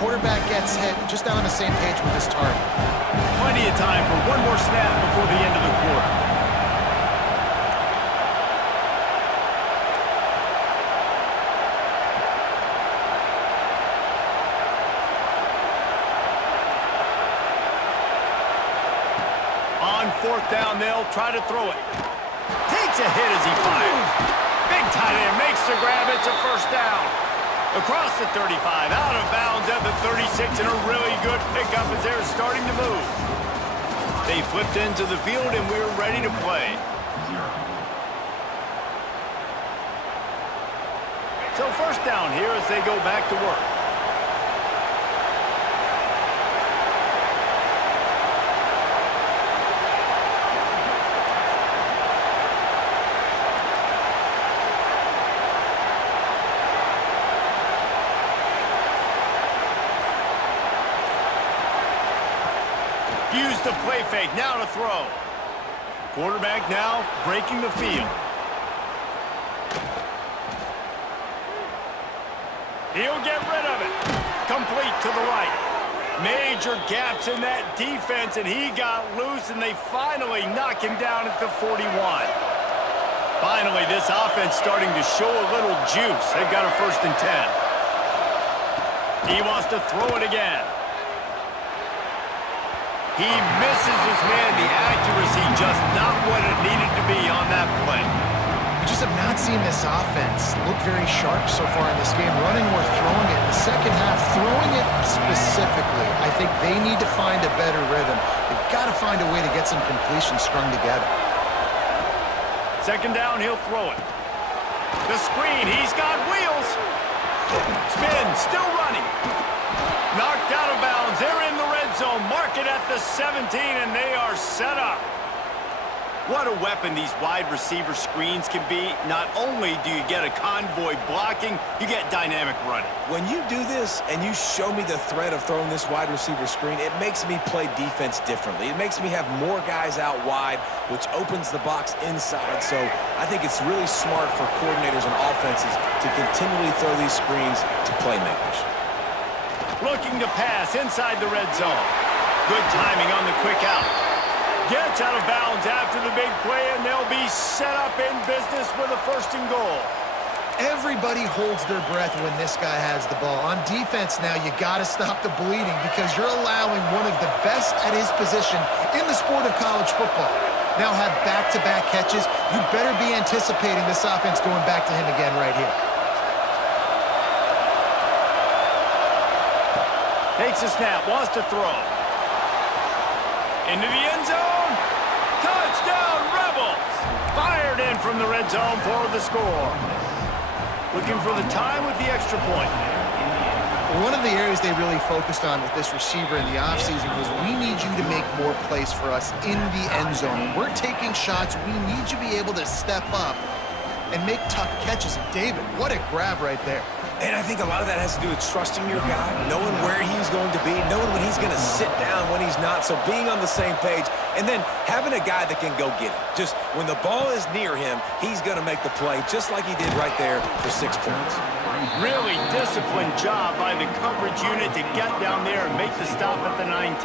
quarterback gets hit, just not on the same page with his target. Plenty of time for one more snap before the end of the quarter. On fourth down, they'll try to throw it. Takes a hit as he fires. Big tight end makes the grab. It's a first down. Across the 35, out of bounds at the 36, and a really good pickup as they're starting to move. They flipped into the field, and we're ready to play. So first down here as they go back to work. Use the play fake, now to throw. Quarterback now breaking the field. He'll get rid of it. Complete to the right. Major gaps in that defense, and he got loose, and they finally knock him down at the 41. Finally, this offense starting to show a little juice. They've got a 1st and 10. He wants to throw it again. He misses his man. The accuracy just not what it needed to be on that play. We just have not seen this offense look very sharp so far in this game, running or throwing it. In the second half, throwing it specifically, I think they need to find a better rhythm. They've got to find a way to get some completions strung together. Second down, he'll throw it. The screen, he's got wheels. Spin, still running. Knocked out of bounds. They're in the red zone. Mark it at the 17, and they are set up. What a weapon these wide receiver screens can be. Not only do you get a convoy blocking, you get dynamic running. When you do this and you show me the threat of throwing this wide receiver screen, it makes me play defense differently. It makes me have more guys out wide, which opens the box inside. So I think it's really smart for coordinators and offenses to continually throw these screens to playmakers. Looking to pass inside the red zone. Good timing on the quick out. Gets out of bounds after the big play, and they'll be set up in business with a 1st and goal. Everybody holds their breath when this guy has the ball. On defense now, you got to stop the bleeding because you're allowing one of the best at his position in the sport of college football. Now have back-to-back catches. You better be anticipating this offense going back to him again right here. Takes a snap, wants to throw. Into the end zone. Touchdown, Rebels! Fired in from the red zone for the score. Looking for the tie with the extra point. One of the areas they really focused on with this receiver in the offseason was we need you to make more plays for us in the end zone. When we're taking shots, we need you to be able to step up and make tough catches. And David, what a grab right there. And I think a lot of that has to do with trusting your guy, knowing where he's going to be, knowing when he's going to sit down, when he's not. So being on the same page, and then having a guy that can go get it. Just when the ball is near him, he's going to make the play, just like he did right there for 6 points. Really disciplined job by the coverage unit to get down there and make the stop at the 19.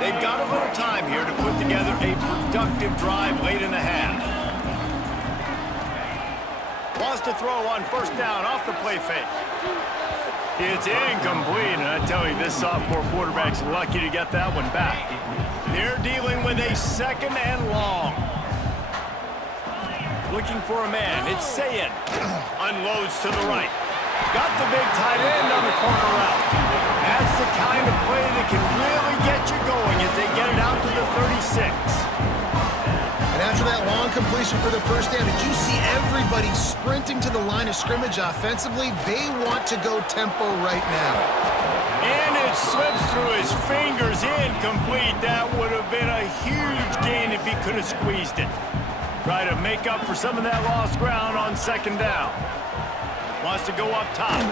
They've got a little time here to put together a productive drive late in the half. Wants to throw on 1st down off the play fake. It's incomplete, and I tell you, this sophomore quarterback's lucky to get that one back. They're dealing with a 2nd and long. Looking for a man. It's Sayin. Unloads to the right. Got the big tight end on the corner route. That's the kind of play that can really get you going as they get it out to the 36. And after that long completion for the 1st down, did you see everybody sprinting to the line of scrimmage offensively? They want to go tempo right now. And it slips through his fingers, incomplete. That would have been a huge gain if he could have squeezed it. Try to make up for some of that lost ground on 2nd down. Wants to go up top.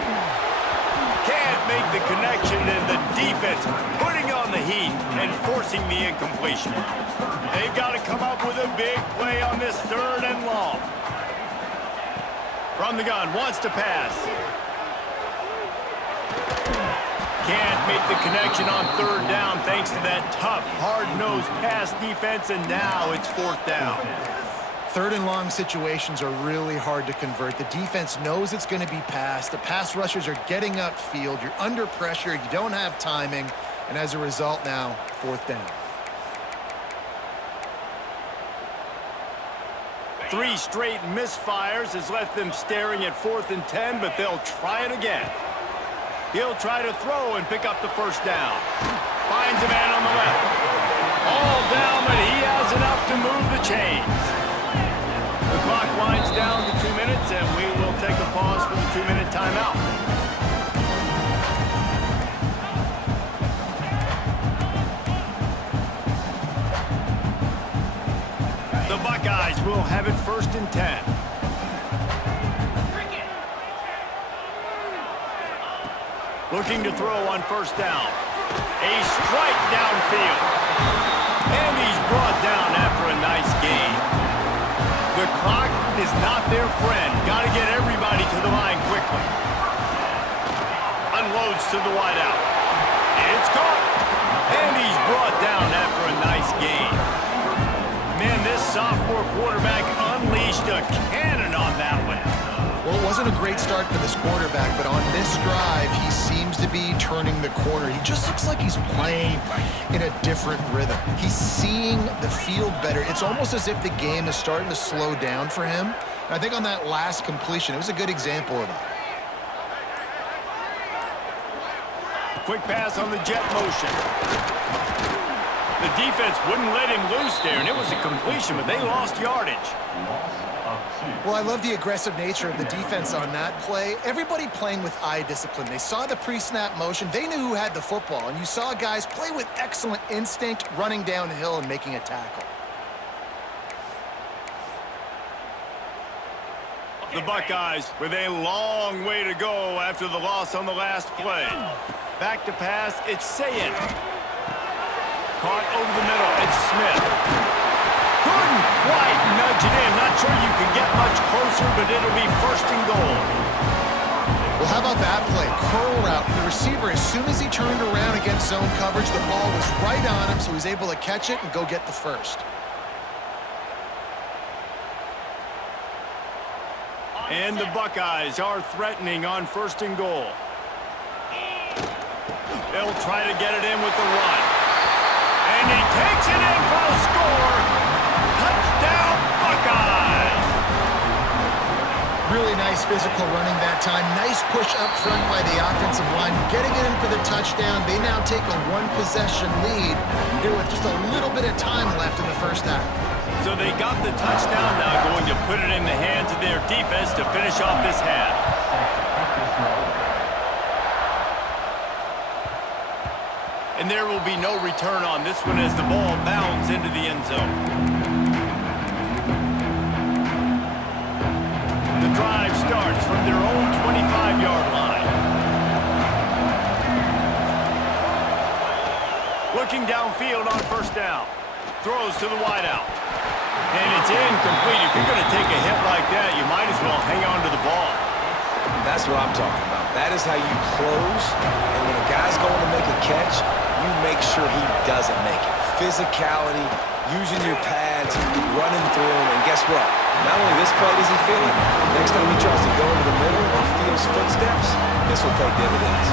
Can't make the connection, and the defense putting on the heat and forcing the incompletion. They've got to come up with a big play on this 3rd and long. From the gun, wants to pass. can't make the connection on third down thanks to that tough, hard-nosed pass defense, and now it's fourth down. Third and long situations are really hard to convert. The defense knows it's going to be passed. The pass rushers are getting upfield. You're under pressure. You don't have timing. And as a result now, fourth down. 3 straight misfires has left them staring at 4th and 10, but they'll try it again. He'll try to throw and pick up the first down. Finds a man on the left. All down, but he has enough to move the chains. The clock winds down to 2 minutes, and we will take a pause for the 2-minute timeout. The Buckeyes will have it 1st and 10. Looking to throw on first down. A strike downfield. And he's brought down after a nice gain. The clock is not their friend. Got to get everybody to the line quickly. Unloads to the wideout. It's caught. And he's brought down after a nice gain. Man, this sophomore quarterback unleashed a cannon on that one. Well, it wasn't a great start for this quarterback, but on this drive, he seems to be turning the corner. He just looks like he's playing in a different rhythm. He's seeing the field better. It's almost as if the game is starting to slow down for him. And I think on that last completion, it was a good example of that. Quick pass on the jet motion. The defense wouldn't let him loose there, and it was a completion, but they lost yardage. Well, I love the aggressive nature of the defense on that play. Everybody playing with eye discipline. They saw the pre-snap motion. They knew who had the football, and you saw guys play with excellent instinct, running downhill and making a tackle. The Buckeyes with a long way to go after the loss on the last play. Back to pass, it's Sayin. Caught over the middle, it's Smith. Couldn't quite nudge it in. Not sure you can get much closer, but it'll be 1st and goal. Well, how about that play? Curl route. And the receiver, as soon as he turned around against zone coverage, the ball was right on him, so he was able to catch it and go get the first. And the Buckeyes are threatening on 1st and goal. They'll try to get it in with the run. And he takes it in for a score. Touchdown, Buckeyes! Really nice physical running that time. Nice push up front by the offensive line. Getting it in for the touchdown. They now take a 1-possession lead here with just a little bit of time left in the first half. So they got the touchdown, now going to put it in the hands of their defense to finish off this half. And there will be no return on this one as the ball bounds into the end zone. The drive starts from their own 25-yard line. Looking downfield on first down. Throws to the wideout. And it's incomplete. If you're going to take a hit like that, you might as well hang on to the ball. That's what I'm talking about. That is how you close. And when a guy's going to make a catch, you make sure he doesn't make it. Physicality, using your pads, running through him. And guess what? Not only this play does he feel it, next time he tries to go over the middle or feels footsteps, this will pay dividends.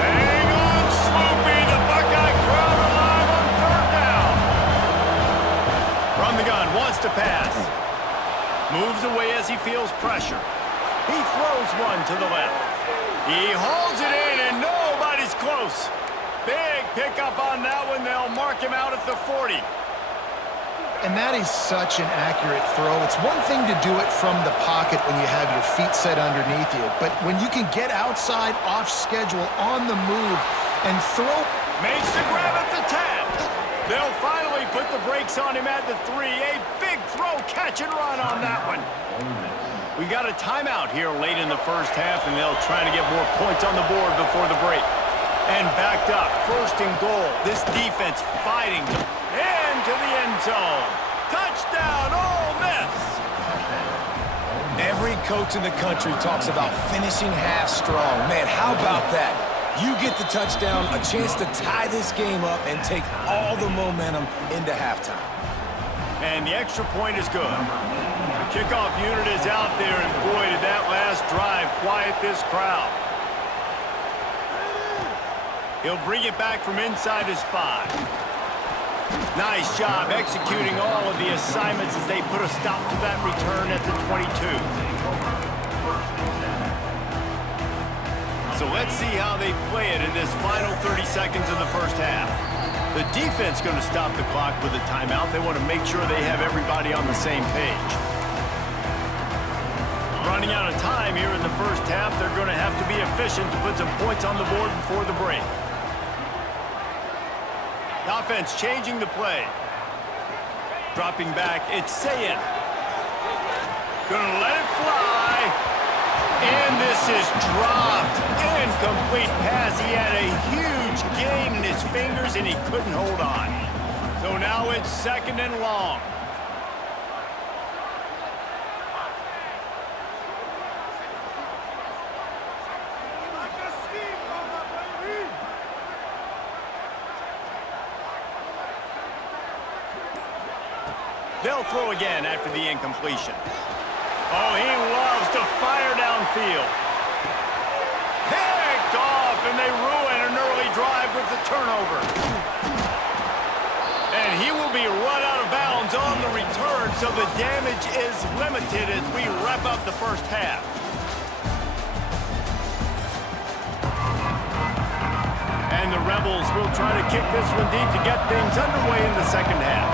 Hang on, Sloopy. The Buckeye crowd alive on 3rd down. From the gun, wants to pass. Moves away as he feels pressure. He throws one to the left. He hauls it in, and nobody's close. Big pickup on that one. They'll mark him out at the 40. And that is such an accurate throw. It's one thing to do it from the pocket when you have your feet set underneath you, but when you can get outside, off schedule, on the move, and throw. Makes the grab at the 10. They'll finally put the brakes on him at the 3. A big throw, catch and run on that one. We got a timeout here late in the first half, and they'll try to get more points on the board before the break. And backed up, 1st and goal. This defense fighting into the end zone. Touchdown, Ole Miss! Every coach in the country talks about finishing half strong. Man, how about that? You get the touchdown, a chance to tie this game up and take all the momentum into halftime. And the extra point is good. The kickoff unit is out there, and boy, did that last drive quiet this crowd. He'll bring it back from inside his 5. Nice job executing all of the assignments as they put a stop to that return at the 22. So let's see how they play it in this final 30 seconds of the first half. The defense going to stop the clock with a timeout. They want to make sure they have everybody on the same page. Running out of time here in the first half, they're going to have to be efficient to put some points on the board before the break. The offense changing the play. Dropping back, it's Sayin. Gonna let it fly. And this is dropped. Incomplete pass. He had a huge gain in his fingers and he couldn't hold on. So now it's 2nd and long. They'll throw again after the incompletion. Oh, he loves to fire downfield. Picked off, and they ruin an early drive with the turnover. And he will be run out of bounds on the return, so the damage is limited as we wrap up the first half. And the Rebels will try to kick this one deep to get things underway in the second half.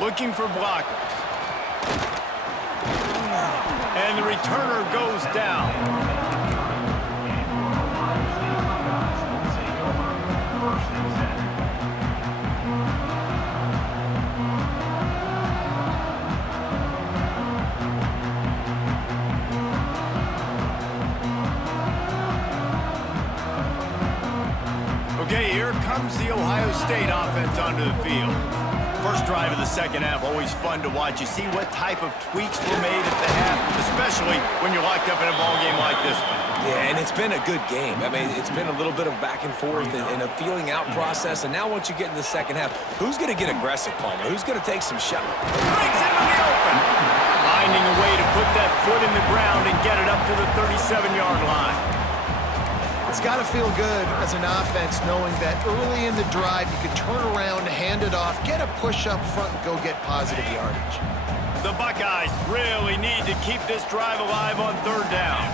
Looking for blockers. And the returner goes down. Okay, here comes the Ohio State offense onto the field. First drive of the second half, always fun to watch. You see what type of tweaks were made at the half, especially when you're locked up in a ball game like this one. Yeah, and it's been a good game. I mean, it's been a little bit of back and forth and a feeling out process. And now once you get in the second half, who's going to get aggressive, Palmer? Who's going to take some shots? Breaks into the open. Finding a way to put that foot in the ground and get it up to the 37-yard line. It's got to feel good as an offense knowing that early in the drive you could turn around, hand it off, get a push up front, and go get positive yardage. The Buckeyes really need to keep this drive alive on 3rd down.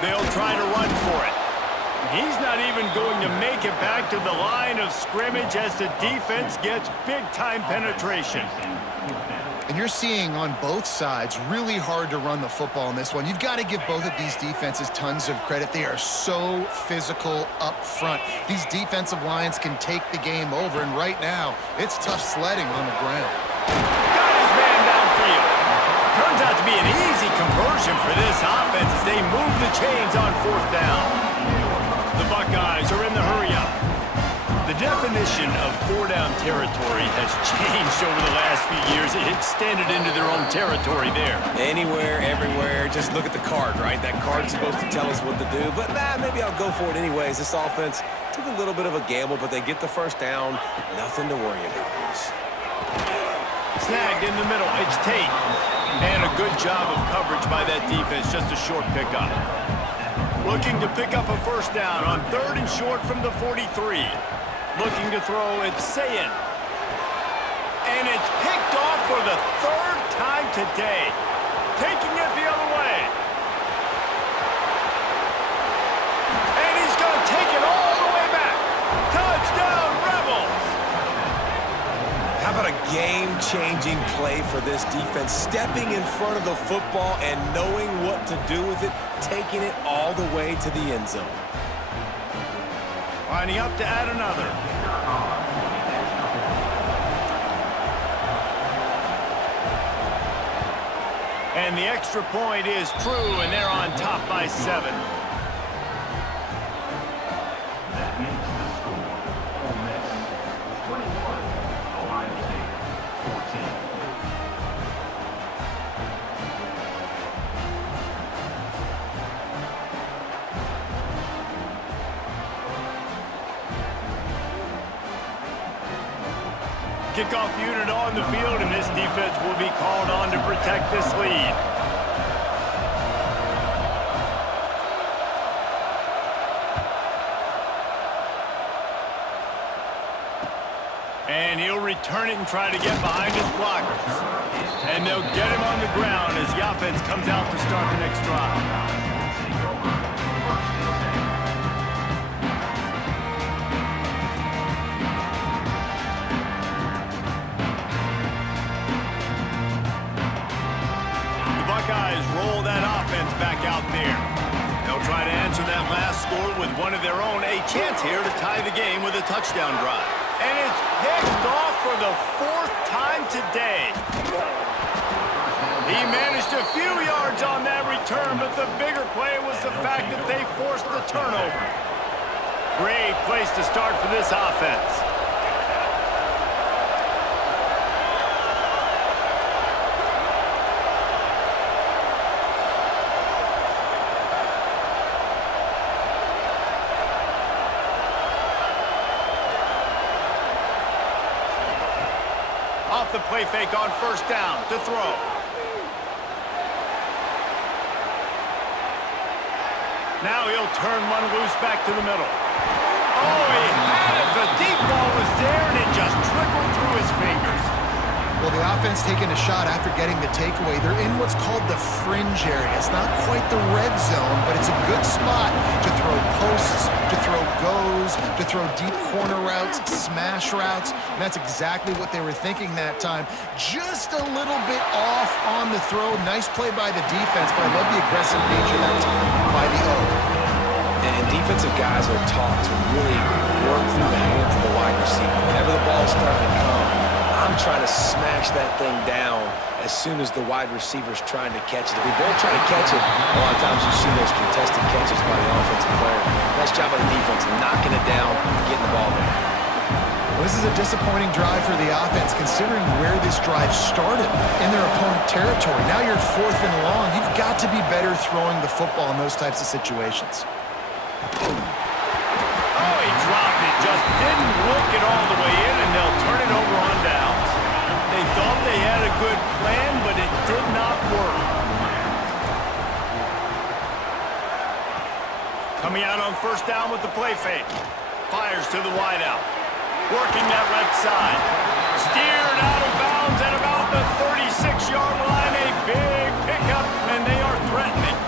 They'll try to run for it. He's not even going to make it back to the line of scrimmage as the defense gets big-time penetration. And you're seeing on both sides really hard to run the football in this one. You've got to give both of these defenses tons of credit. They are so physical up front. These defensive lines can take the game over, and right now, it's tough sledding on the ground. Got his man downfield. Turns out to be an easy conversion for this offense as they move the chains on 4th down. The Buckeyes are in the hurry-up. The definition of 4-down territory has changed over the last few years. It extended into their own territory there. Anywhere, everywhere, just look at the card, right? That card's supposed to tell us what to do, but maybe I'll go for it anyways. This offense took a little bit of a gamble, but they get the first down. Nothing to worry about, Bruce. Snagged in the middle, it's Tate. And a good job of coverage by that defense, just a short pickup. Looking to pick up a first down on 3rd and short from the 43. Looking to throw, it's Sayin. And it's picked off for the 3rd time today. Taking it the other way. And he's going to take it all the way back. Touchdown, Rebels! How about a game-changing play for this defense? Stepping in front of the football and knowing what to do with it, taking it all the way to the end zone. Lining up to add another. And the extra point is true, and they're on top by 7. kickoff unit on the field, and this defense will be called on to protect this lead. And he'll return it and try to get behind his blockers. And they'll get him on the ground as the offense comes out to start the next drive. Buckeyes roll that offense back out there. They'll try to answer that last score with one of their own. A chance here to tie the game with a touchdown drive. And it's picked off for the 4th time today. He managed a few yards on that return, but the bigger play was the fact that they forced the turnover. Great place to start for this offense. Off the play fake on first down to throw. Now he'll turn one loose back to the middle. Oh, he had it. The deep ball was there, and it just trickled through his fingers. Well, the offense taking a shot after getting the takeaway. They're in what's called the fringe area. It's not quite the red zone, but it's a good spot to throw posts, to throw goes, to throw deep corner routes, smash routes. And that's exactly what they were thinking that time. Just a little bit off on the throw. Nice play by the defense, but I love the aggressive nature that time by the O. And defensive guys are taught to really work through the hands of the wide receiver. Whenever the ball's starting to come, I'm trying to smash that thing down as soon as the wide receiver's trying to catch it. If we both try to catch it, a lot of times you see those contested catches by the offensive player. Nice job by the defense, knocking it down, getting the ball back. Well, this is a disappointing drive for the offense, considering where this drive started in their opponent territory. Now you're 4th and long. You've got to be better throwing the football in those types of situations. Oh, he dropped it. Just didn't look it all the way in, and they'll turn it over on downs. They thought they had a good plan, but it did not work. Coming out on first down with the play fake. Fires to the wideout. Working that left side. Steered out of bounds at about the 36-yard line. A big pickup, and they are threatening.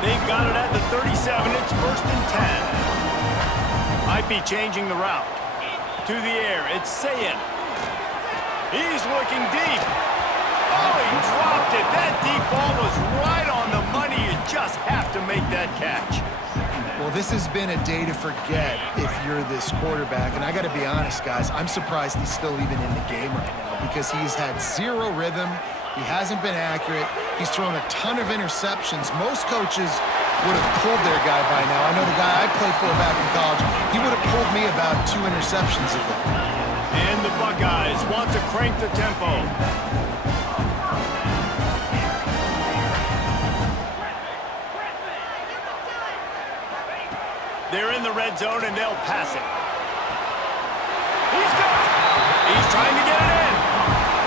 They've got it at the 37. It's 1st and 10. Might be changing the route. To the air. It's Sayin. He's looking deep. Oh, he dropped it. That deep ball was right on the money. You just have to make that catch. Well, this has been a day to forget if you're this quarterback. And I got to be honest, guys, I'm surprised he's still even in the game right now because he's had zero rhythm. He hasn't been accurate. He's thrown a ton of interceptions. Most coaches would have pulled their guy by now. I know the guy I played for back in college, he would have pulled me about 2 interceptions ago. And the Buckeyes want to crank the tempo. They're in the red zone, and they'll pass it. He's got it. He's trying to get it in.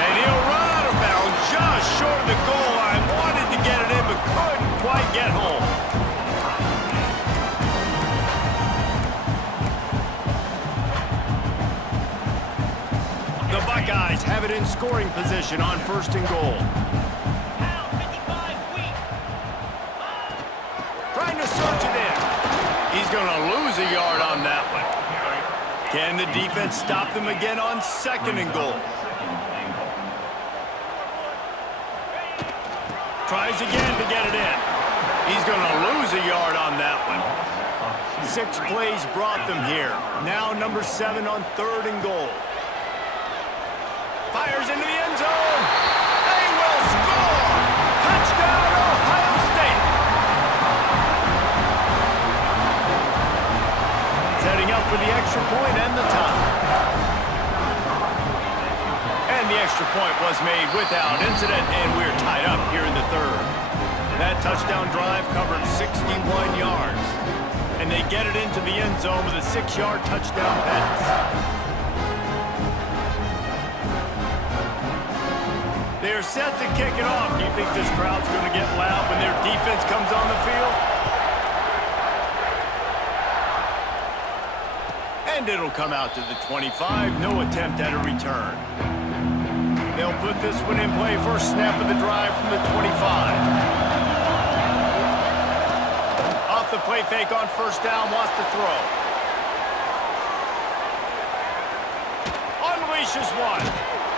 And he'll run out of bounds just short of the goal line. Wanted to get it in, but couldn't quite get home. The Buckeyes have it in scoring position on 1st and goal. Trying to surge it in. He's going to lose a yard on that one. Can the defense stop them again on 2nd and goal? Tries again to get it in. He's going to lose a yard on that one. 6 plays brought them here. Now number 7 on 3rd and goal. Fires into the end zone. They will score! Touchdown, Ohio State! Setting up for the extra point and the tie. And the extra point was made without incident, and we're tied up here in the 3rd. That touchdown drive covered 61 yards. And they get it into the end zone with a 6-yard touchdown pass. They're set to kick it off. Do you think this crowd's going to get loud when their defense comes on the field? And it'll come out to the 25. No attempt at a return. They'll put this one in play. First snap of the drive from the 25. Off the play fake on first down. Wants to throw. Unleashes one.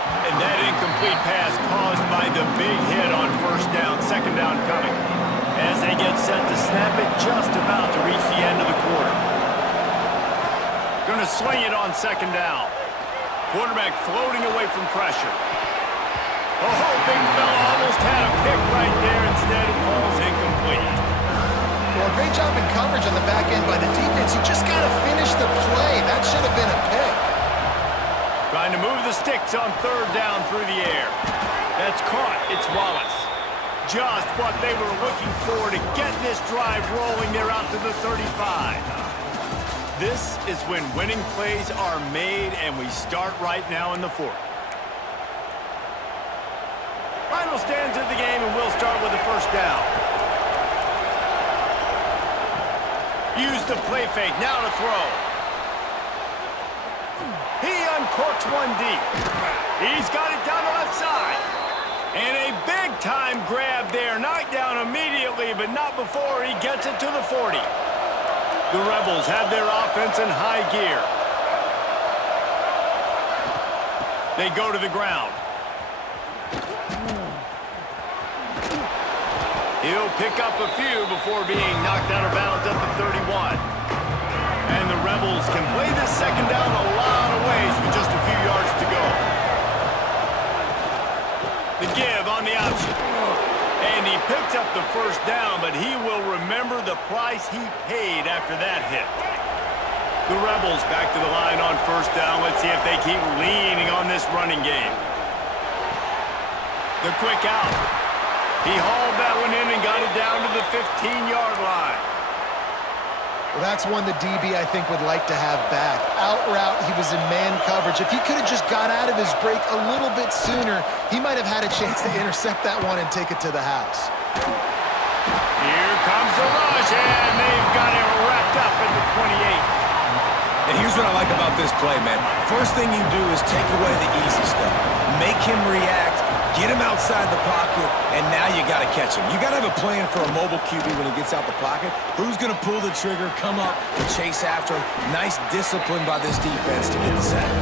And that incomplete pass caused by the big hit on first down. Second down coming. As they get set to snap it, just about to reach the end of the quarter. Going to swing it on second down. Quarterback floating away from pressure. Oh, big fella almost had a pick right there. Instead, it falls incomplete. Well, great job in coverage on the back end by the defense. You just got to finish the play. That should have been a pick. Trying to move the sticks on third down through the air. That's caught. It's Wallace. Just what they were looking for to get this drive rolling. They're out to the 35. This is when winning plays are made, and we start right now in the fourth. Final stands of the game, and we'll start with a first down. Use the play fake. Now to throw. He uncorks one deep. He's got it down the left side. And a big-time grab there. Knocked down immediately, but not before he gets it to the 40. The Rebels have their offense in high gear. They go to the ground. He'll pick up a few before being knocked out of bounds at the 31. And the Rebels can play this second down a lot of ways with just a few yards to go. The give on the option. And he picked up the first down, but he will remember the price he paid after that hit. The Rebels back to the line on first down. Let's see if they keep leaning on this running game. The quick out. He hauled that one in and got it down to the 15-yard line. Well, that's one the DB, I think, would like to have back. Out route, he was in man coverage. If he could have just got out of his break a little bit sooner, he might have had a chance to intercept that one and take it to the house. Here comes the rush, and they've got it wrapped up at the 28. And here's what I like about this play, man. First thing you do is take away the easy stuff. Make him react, get him outside the pocket, and now you got to catch him. You got to have a plan for a mobile QB when he gets out the pocket. Who's going to pull the trigger, come up, and chase after him? Nice discipline by this defense to get the sack.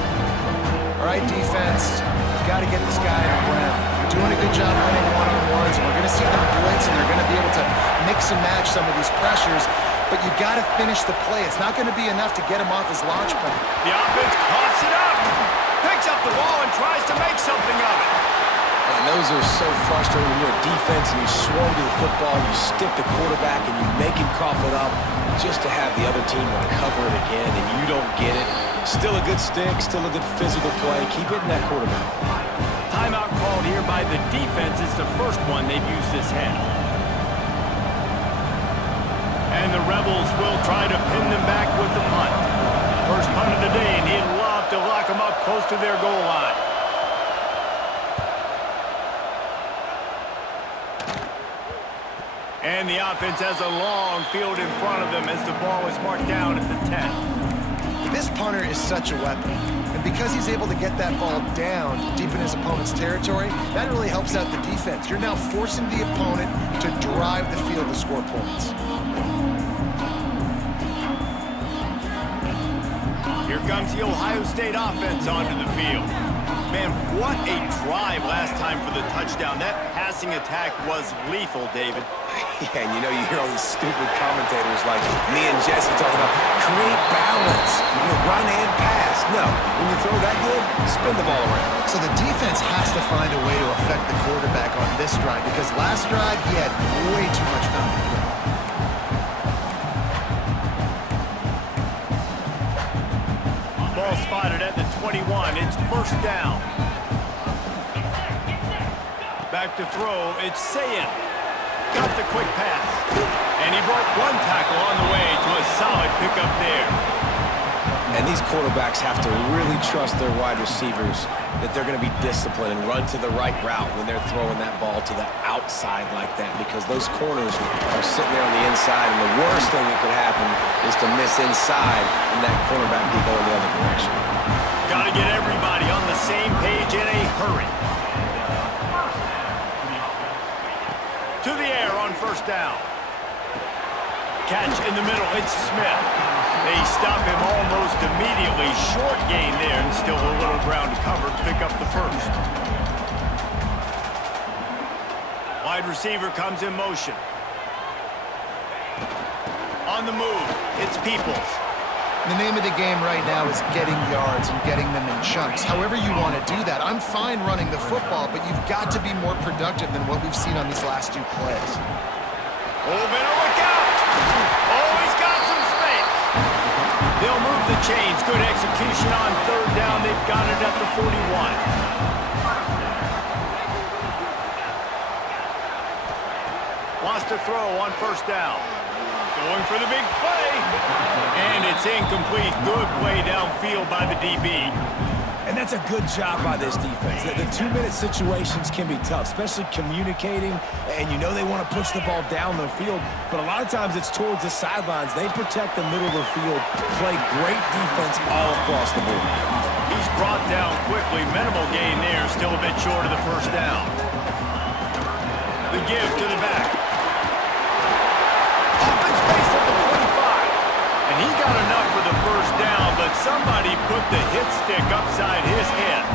All right, defense, you've got to get this guy on the ground. You're doing a good job winning one-on-ones, and we're going to see them blitz, and they're going to be able to mix and match some of these pressures. But you got to finish the play. It's not going to be enough to get him off his launch point. The offense coughs it up, picks up the ball, and tries to make something of it. And those are so frustrating when you're a defense and you swarm to the football, you stick the quarterback, and you make him cough it up just to have the other team recover it again, and you don't get it. Still a good stick, still a good physical play. Keep hitting that quarterback. Timeout called here by the defense. It's the first one they've used this half. And the Rebels will try to pin them back with the punt. First punt of the day, and he'd love to lock them up close to their goal line. And the offense has a long field in front of them as the ball is marked down at the 10. This punter is such a weapon. And because he's able to get that ball down deep in his opponent's territory, that really helps out the defense. You're now forcing the opponent to drive the field to score points. Here comes the Ohio State offense onto the field. Man, what a drive last time for the touchdown. That passing attack was lethal, David. Yeah, and you hear all these stupid commentators like me and Jesse talking about create balance, run and pass. No, when you throw that good, spin the ball around. So the defense has to find a way to affect the quarterback on this drive, because last drive he had way too much time to throw. Ball spotted at the 21. It's first down. Back to throw. It's Sayin. Got the quick pass. And he broke one tackle on the way to a solid pickup there. And And these quarterbacks have to really trust their wide receivers that they're going to be disciplined and run to the right route when they're throwing that ball to the outside like that, because those corners are sitting there on the inside, and the worst thing that could happen is to miss inside and that cornerback be going the other direction. Got to get everybody on the same page in a hurry. To the air on first down. Catch in the middle. It's Smith. They stop him almost immediately. Short gain there, and still a little ground to cover to pick up the first. Wide receiver comes in motion. On the move, it's Peoples. The name of the game right now is getting yards and getting them in chunks. However you want to do that. I'm fine running the football, but you've got to be more productive than what we've seen on these last two plays. Oh, better look out! Oh, he's got some space. They'll move the chains. Good execution on third down. They've got it at the 41. Wants to throw on first down. Going for the big play. And it's incomplete. Good play downfield by the DB. And that's a good job by this defense. The 2-minute situations can be tough, especially communicating, and you know they want to push the ball down the field, but a lot of times it's towards the sidelines. They protect the middle of the field, play great defense all across the board. He's brought down quickly. Minimal gain there, still a bit short of the first down. The give to the back. Open space at the 25. And he got enough for the first down, but somebody put the hit stick upside his head.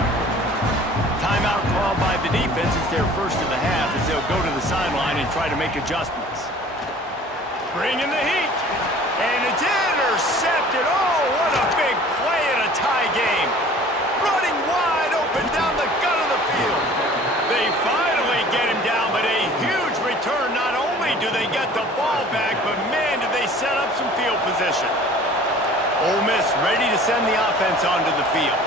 Timeout called by the defense. It's their first of the half as they'll go to the sideline and try to make adjustments. Bring in the heat. And it's intercepted. Oh, what a big play in a tie game. Running wide open down the gut of the field. They finally get him down, but a huge return. Not only do they get the ball back, but man, did they set up some field position. Ole Miss ready to send the offense onto the field.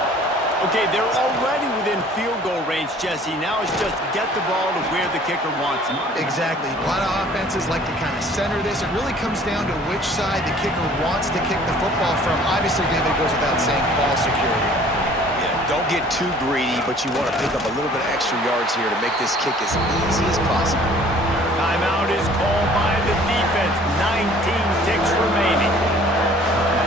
Okay, they're already within field goal range, Jesse. Now it's just get the ball to where the kicker wants it. Exactly. A lot of offenses like to kind of center this. It really comes down to which side the kicker wants to kick the football from. Obviously, David, goes without saying, ball security. Don't get too greedy, but you want to pick up a little bit of extra yards here to make this kick as easy as possible. Timeout is called by the defense. 19 ticks remaining.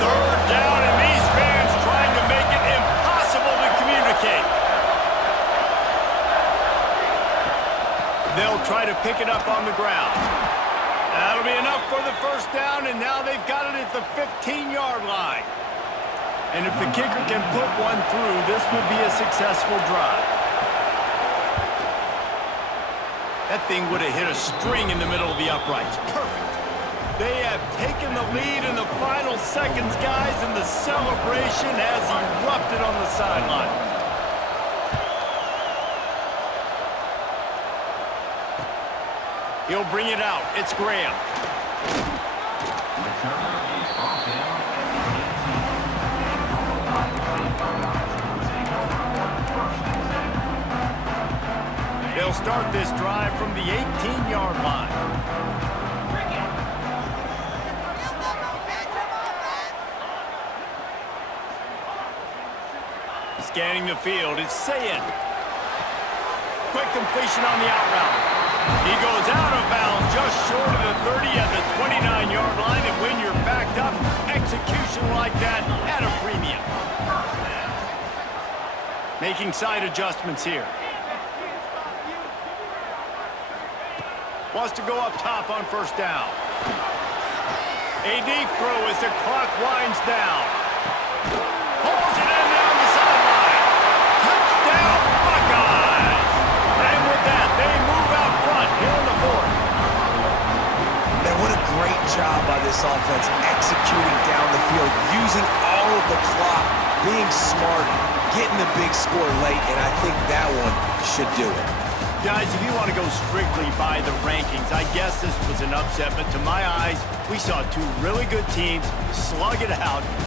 Third down, and these fans trying to make it impossible to communicate. They'll try to pick it up on the ground. That'll be enough for the first down, and now they've got it at the 15-yard line. And if the kicker can put one through, this will be a successful drive. That thing would have hit a string in the middle of the uprights. Perfect. They have taken the lead in the final seconds, guys, and the celebration has erupted on the sideline. He'll bring it out. It's Graham. They'll start this drive from the 18-yard line. Scanning the field, it's Sayed. Quick completion on the out route. He goes out of bounds just short of the 30 at the 29-yard line, and when you're backed up, execution like that at a premium. Making side adjustments here. Wants to go up top on first down. A deep throw as the clock winds down. Pulls it in down the sideline. Touchdown, Buckeyes! And with that, they move out front here in the fourth. Man, what a great job by this offense executing down the field, using all of the clock, being smart, getting the big score late, and I think that one should do it. Guys, if you want to go strictly by the rankings, I guess this was an upset, but to my eyes, we saw two really good teams slug it out.